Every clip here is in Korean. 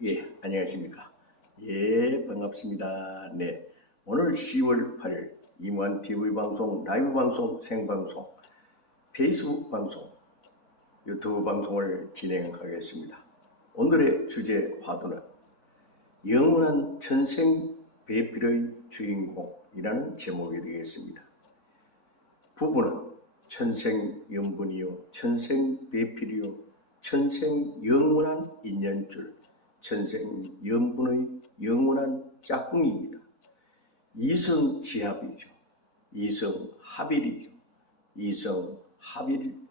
예, 안녕하십니까. 예, 반갑습니다. 네, 오늘 10월 8일 이무한 TV 방송, 라이브 방송, 생방송, 페이스북 방송, 유튜브 방송을 진행하겠습니다. 오늘의 주제 화두는 영원한 천생 배필의 주인공이라는 제목이 되겠습니다. 부부는 천생 연분이요, 천생 배필이요, 천생 영원한 인연줄, 천생 연분의 영원한 짝꿍입니다. 이성지합이죠. 이성합일이죠. 이성합일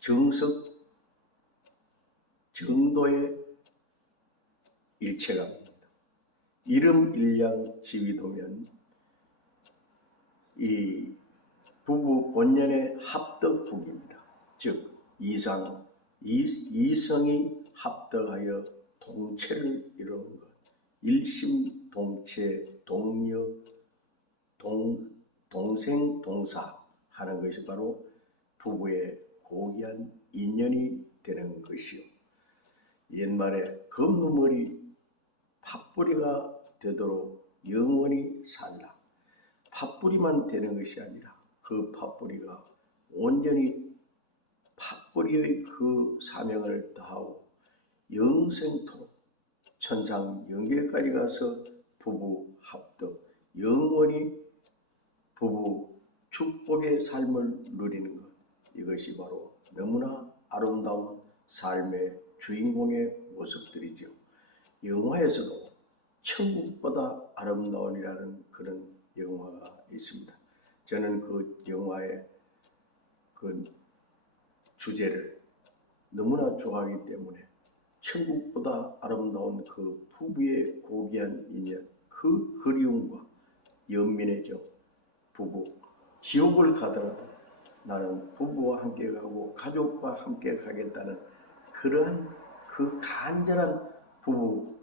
정석 정도의 일체감입니다. 이름 일량 지위도면 이 부부 본연의 합덕국입니다. 즉 이성이 합덕하여 동체를 이루는 것, 일심동체, 동력, 동생동사 하는 것이 바로 부부의 고귀한 인연이 되는 것이요. 옛말에 검누머리 팥뿌리가 되도록 영원히 살라. 팥뿌리만 되는 것이 아니라 그 팥뿌리가 온전히 팥뿌리의 그 사명을 다하고 영생토록 천상 영계까지 가서 부부 합덕, 영원히 부부 축복의 삶을 누리는 것, 이것이 바로 너무나 아름다운 삶의 주인공의 모습들이죠. 영화에서도 천국보다 아름다운이라는 그런 영화가 있습니다. 저는 그 영화의 그 주제를 너무나 좋아하기 때문에 천국보다 아름다운 그 부부의 고귀한 인연, 그 그리움과 연민의 정, 부부, 지옥을 가더라도 나는 부부와 함께 가고 가족과 함께 가겠다는 그러한 그 간절한 부부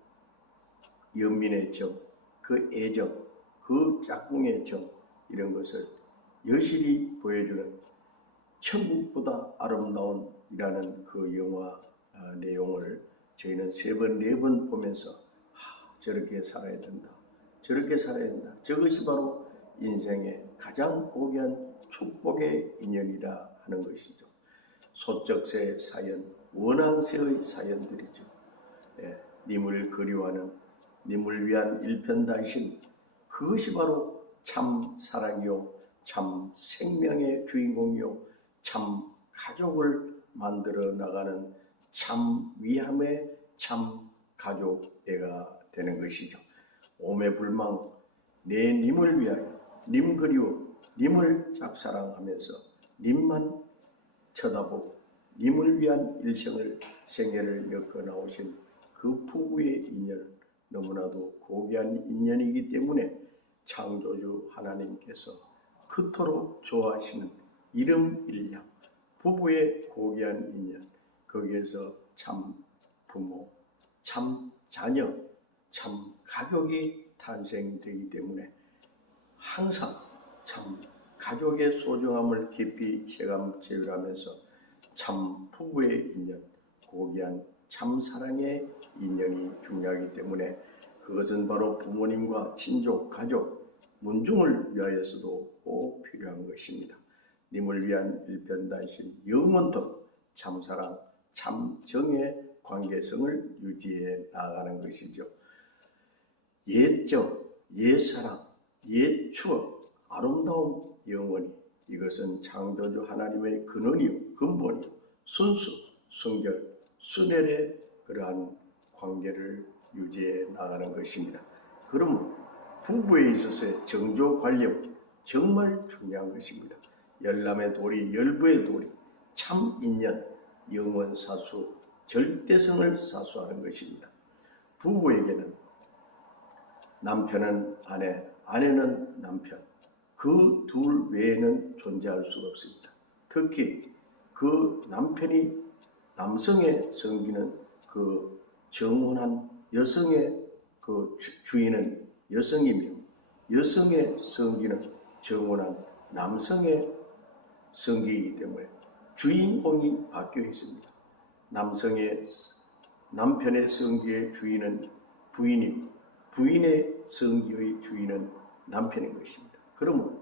연민의 정, 그 애정, 그 짝꿍의 정, 이런 것을 여실히 보여주는 천국보다 아름다운이라는 그 영화 내용을 저희는 3번, 4번 보면서 저렇게 살아야 된다, 저렇게 살아야 된다. 저것이 바로 인생의 가장 고귀한 축복의 인연이다 하는 것이죠. 소쩍새 사연, 원앙새의 사연들이죠. 예, 님을 그리워하는, 님을 위한 일편단심, 그것이 바로 참 사랑이요, 참 생명의 주인공이요, 참 가족을 만들어 나가는 참 위함의 참 가족애가 되는 것이죠. 오매불망 내 님을 위하여, 님 그리워, 님을 짝사랑하면서 님만 쳐다보고 님을 위한 일생을 생애를 엮어 나오신 그 부부의 인연은 너무나도 고귀한 인연이기 때문에 창조주 하나님께서 그토록 좋아하시는 이름 일량 부부의 고귀한 인연, 거기에서 참 부모, 참 자녀, 참 가족이 탄생되기 때문에 항상 참 가족의 소중함을 깊이 체감하면서 참 부부의 인연, 고귀한 참 사랑의 인연이 중요하기 때문에 그것은 바로 부모님과 친족, 가족, 문중을 위하여서도 꼭 필요한 것입니다. 님을 위한 일편단심, 영원토록 참사랑, 참정의 관계성을 유지해 나가는 것이죠. 옛정, 옛사랑, 옛추억, 아름다운 영원히, 이것은 창조주 하나님의 근원이요, 근본이요, 순수, 순결, 순혈의 그러한 관계를 유지해 나가는 것입니다. 그러므로 부부에 있어서의 정조관념은 정말 중요한 것입니다. 열남의 도리, 열부의 도리, 참 인연, 영원사수, 절대성을 사수하는 것입니다. 부부에게는 남편은 아내, 아내는 남편, 그 둘 외에는 존재할 수가 없습니다. 특히 그 남편이 남성의 성기는 그 정혼한 여성의 그 주인은 여성이며, 여성의 성기는 정혼한 남성의 성기이기 때문에 주인공이 바뀌어 있습니다. 남성의 남편의 성기의 주인은 부인이요 부인의 성기의 주인은 남편인 것입니다. 그러므로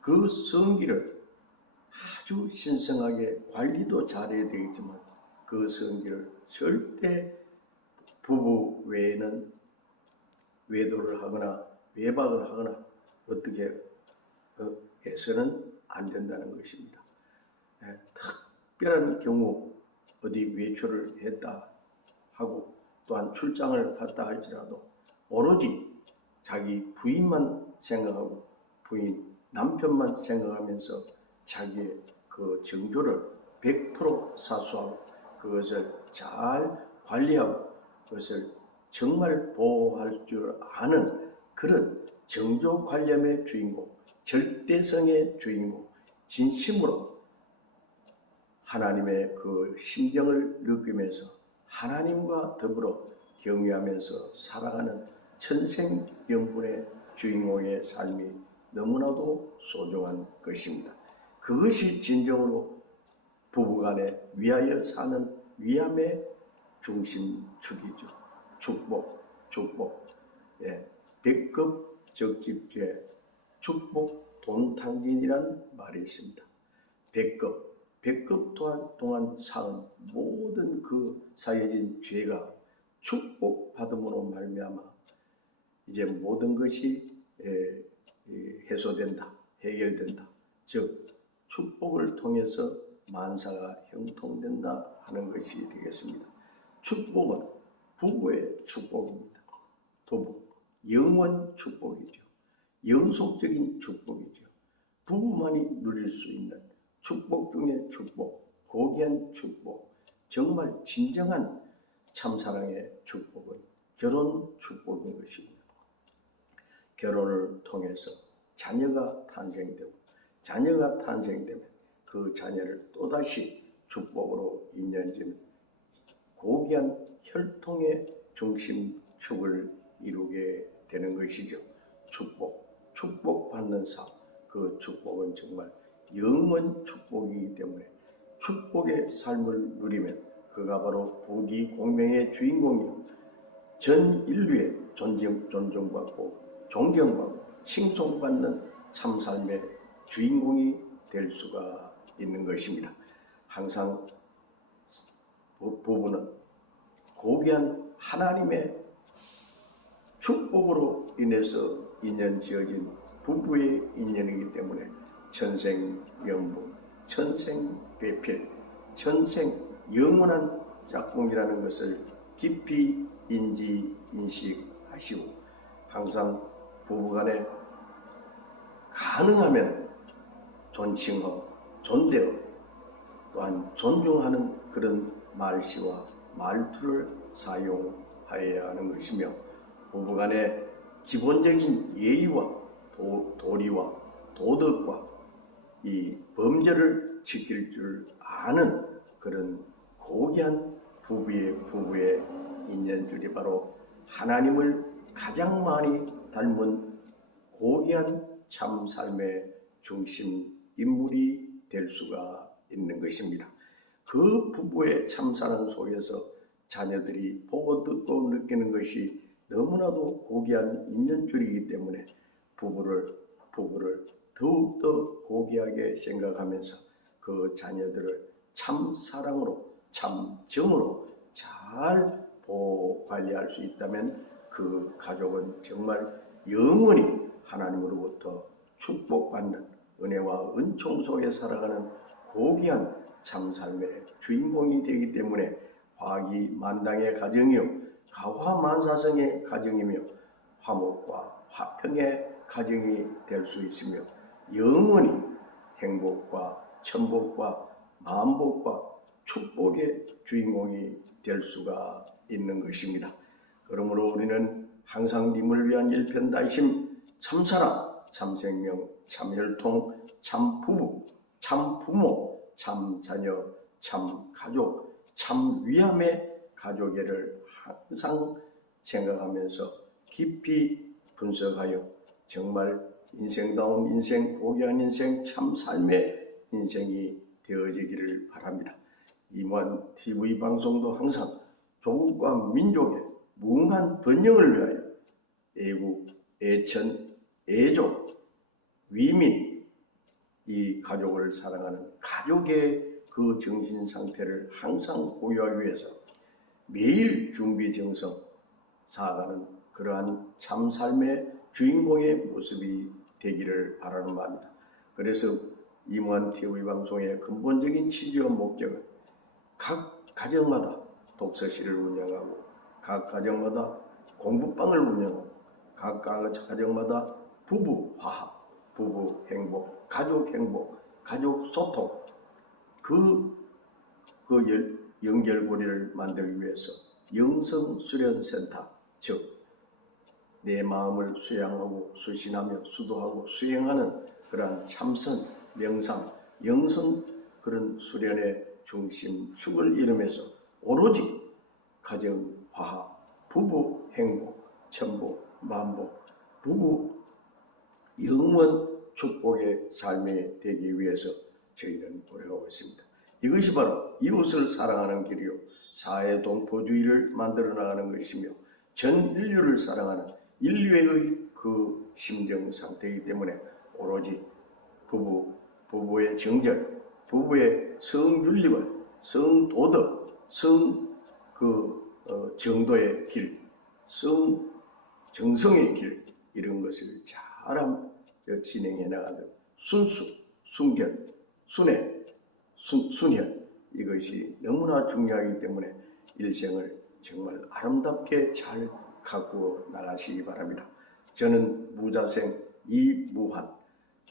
그 성기를 아주 신성하게 관리도 잘해야 되겠지만 그 성기를 절대 부부 외에는 외도를 하거나 외박을 하거나 어떻게 해서는 안 된다는 것입니다. 특별한 경우 어디 외출을 했다 하고 또한 출장을 갔다 할지라도 오로지 자기 부인만 생각하고 부인 남편만 생각하면서 자기의 그 정조를 100% 사수하고 그것을 잘 관리하고 그것을 정말 보호할 줄 아는 그런 정조관념의 주인공, 절대성의 주인공, 진심으로 하나님의 그 심정을 느끼면서 하나님과 더불어 경외하면서 살아가는 천생연분의 주인공의 삶이 너무나도 소중한 것입니다. 그것이 진정으로 부부간에 위하여 사는 위함의 중심축이죠. 축복. 백급 적집죄, 축복 돈탕진이란 말이 있습니다. 백급 동안 쌓은 모든 그 쌓여진 죄가 축복받음으로 말미암아 이제 모든 것이 해소된다, 해결된다. 즉 축복을 통해서 만사가 형통된다 하는 것이 되겠습니다. 축복은 부부의 축복입니다. 부부, 영원 축복이죠. 영속적인 축복이죠. 부부만이 누릴 수 있는 축복 중의 축복, 고귀한 축복, 정말 진정한 참사랑의 축복은 결혼 축복인 것입니다. 결혼을 통해서 자녀가 탄생되고 자녀가 탄생되면 그 자녀를 또다시 축복으로 인연지는 고귀한 혈통의 중심축을 이루게 되는 것이죠. 축복받는 삶, 그 축복은 정말 영원 축복이기 때문에 축복의 삶을 누리면 그가 바로 부귀공명의 주인공이요 전 인류의 존중받고 존경받고 칭송받는 참삶의 주인공이 될 수가 있는 것입니다. 항상 부부는 고귀한 하나님의 축복으로 인해서 인연 지어진 부부의 인연이기 때문에 천생연분, 천생배필, 천생 영원한 짝꿍이라는 것을 깊이 인식하시고 항상 부부간에 가능하면 존칭어, 존대어 또한 존중하는 그런 말씨와 말투를 사용하여야 하는 것이며 부부간의 기본적인 예의와 도리와 도덕과 이 범죄를 지킬 줄 아는 그런 고귀한 부부의 인연줄이 바로 하나님을 가장 많이 닮은 고귀한 참 삶의 중심 인물이 될 수가 있는 것입니다. 그 부부의 참사랑 속에서 자녀들이 보고 듣고 느끼는 것이 너무나도 고귀한 인연줄이기 때문에 부부를 더욱더 고귀하게 생각하면서 그 자녀들을 참 사랑으로 참 정으로 잘 보호 관리할 수 있다면 그 가족은 정말 영원히 하나님으로부터 축복받는 은혜와 은총 속에 살아가는 고귀한 참삶의 주인공이 되기 때문에 화기만당의 가정이요 가화만사성의 가정이며 화목과 화평의 가정이 될 수 있으며 영원히 행복과 천복과 만복과 축복의 주인공이 될 수가 있는 것입니다. 그러므로 우리는 항상 님을 위한 일편단심, 참사랑, 참생명, 참혈통, 참부부, 참부모, 참자녀, 참가족, 참위함의 가족애를 항상 생각하면서 깊이 분석하여 정말 인생다운 인생, 고귀한 인생, 참 삶의 인생이 되어지기를 바랍니다. 이무한 TV 방송도 항상 조국과 민족의 무궁한 번영을 위하여 애국, 애천, 애족, 위민, 이 가족을 사랑하는 가족의 그 정신 상태를 항상 보유하기 위해서 매일 준비정성 쌓아가는 그러한 참 삶의 주인공의 모습이 되기를 바라는 바입니다. 그래서 이무한 TV 방송의 근본적인 취지와 목적은 각 가정마다 독서실을 운영하고 각 가정마다 공부방을 운영하고 각 가정마다 부부 화합, 부부 행복, 가족 행복, 가족 소통 그 연결고리를 만들기 위해서 영성수련센터, 즉 내 마음을 수양하고 수신하며 수도하고 수행하는 그러한 참선, 명상, 영성 그런 수련의 중심축을 이루면서 오로지 가정 화합, 부부 행복, 천복, 만복, 부부 영원 축복의 삶이 되기 위해서 저희는 노력하고 있습니다. 이것이 바로 이웃을 사랑하는 길이요 사회동포주의를 만들어 나가는 것이며 전 인류를 사랑하는 인류의 그 심정 상태이기 때문에 오로지 부부의 정절, 부부의 성윤리와 성도덕, 정도의 길, 정성의 길 이런 것을 잘 진행해 나가는 순수, 순결, 순혈 이것이 너무나 중요하기 때문에 일생을 정말 아름답게 잘 가꾸어 나가시기 바랍니다. 저는 무자생 이무한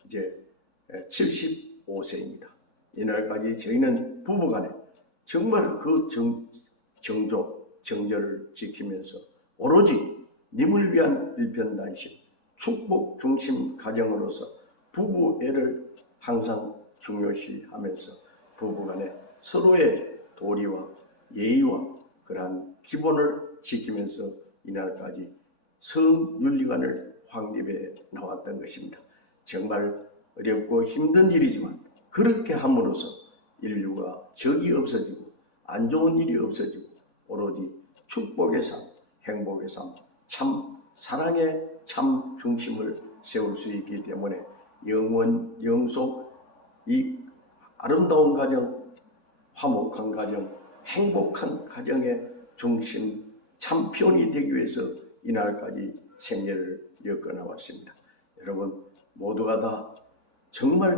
이제 75세입니다. 이날까지 저희는 부부간에 정말 그 정절을 지키면서 오로지 님을 위한 일편단심 축복 중심 가정으로서 부부애를 항상 중요시하면서 부부간에 서로의 도리와 예의와 그러한 기본을 지키면서 이날까지 성윤리관을 확립해 나왔던 것입니다. 정말 어렵고 힘든 일이지만 그렇게 함으로써 인류가 적이 없어지고 안 좋은 일이 없어지고 오로지 축복의 삶, 행복의 삶, 참 사랑의 참 중심을 세울 수 있기 때문에 영원 영속 이 아름다운 가정, 화목한 가정, 행복한 가정의 중심 참편이 되기 위해서 이날까지 생애를 엮어나왔습니다. 여러분 모두가 다 정말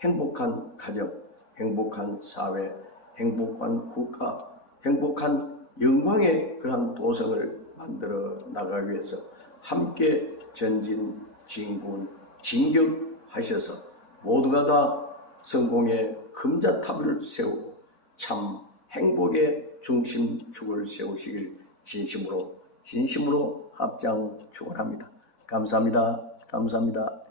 행복한 가정, 행복한 사회, 행복한 국가, 행복한 영광의 그런 도성을 만들어 나가기 위해서 함께 전진, 진군, 진격하셔서 모두가 다 성공의 금자탑을 세우고 참 행복의 중심축을 세우시길 진심으로 합장 축원합니다. 감사합니다. 감사합니다.